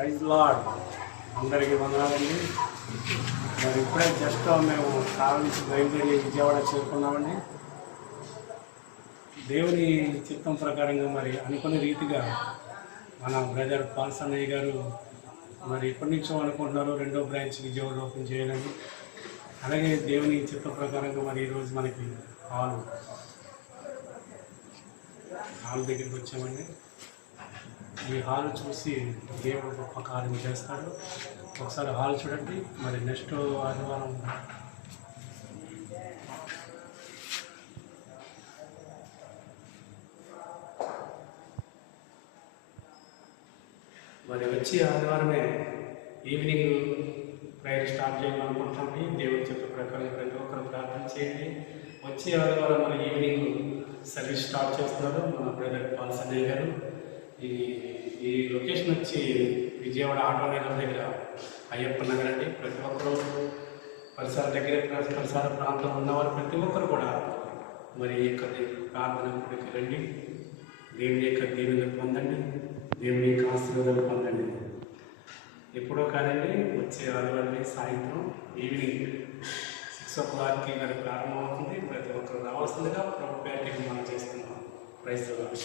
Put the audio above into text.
Praise lord అందరికీ వందనాలండి. మరి ఇప్పుడే జస్ట్ మేము ట్రావెల్ నుంచి బయలుదేరి విజయవాడ చేరుకున్నామండి. దేవుని చిత్తం ప్రకారంగా మరి అనుకునే రీతిగా మన బ్రదర్ పాల్స్ అన్నయ్య గారు మరి ఎప్పటి నుంచో అనుకుంటున్నారు రెండో బ్రాంచ్ విజయవాడ ఓపెన్ చేయాలని. అలాగే దేవుని చిత్తం ప్రకారంగా మరి ఈరోజు మనకి హాల్ దగ్గరికి వచ్చామండి. ఈ హాల్ చూసి దేవుడు గొప్ప కార్యం చేస్తాడు. ఒకసారి హాల్ చూడండి. మరి నెక్స్ట్ ఆదివారం వచ్చే ఆదివారమే ఈవినింగ్ ప్రేయర్ స్టార్ట్ చేయాలనుకుంటున్నామండి. దేవుడి చెప్పే ప్రకారం ప్రతి ఒక్కరు ప్రార్థన చేయండి. వచ్చే ఆదివారం మన ఈవినింగ్ సర్వీస్ స్టార్ట్ చేస్తున్నారు మన బ్రదర్ పాల్స్ అన్నయ్య గారు. ఈ లొకేషన్ వచ్చి విజయవాడ ఆటో నగర్ దగ్గర అయ్యప్ప నగర్ అండి. ప్రతి ఒక్కరు పరిసర ప్రాంతంలో ఉన్నవారు ప్రతి ఒక్కరు కూడా మరి యొక్క ప్రార్థన గుడికి రండి. దేవుని యొక్క దీవెనలు పొందండి. దేవుని యొక్క ఆశీర్వాదాలు పొందండి. ఎప్పుడో కాదండి, వచ్చే ఆదివారం సాయంత్రం ఈవినింగ్ 6 o'clock మరి ప్రారంభమవుతుంది. ప్రతి ఒక్కరు రావాల్సిందిగా ప్రభు పేరుకి మనం చేస్తున్నాం. Praise the lord.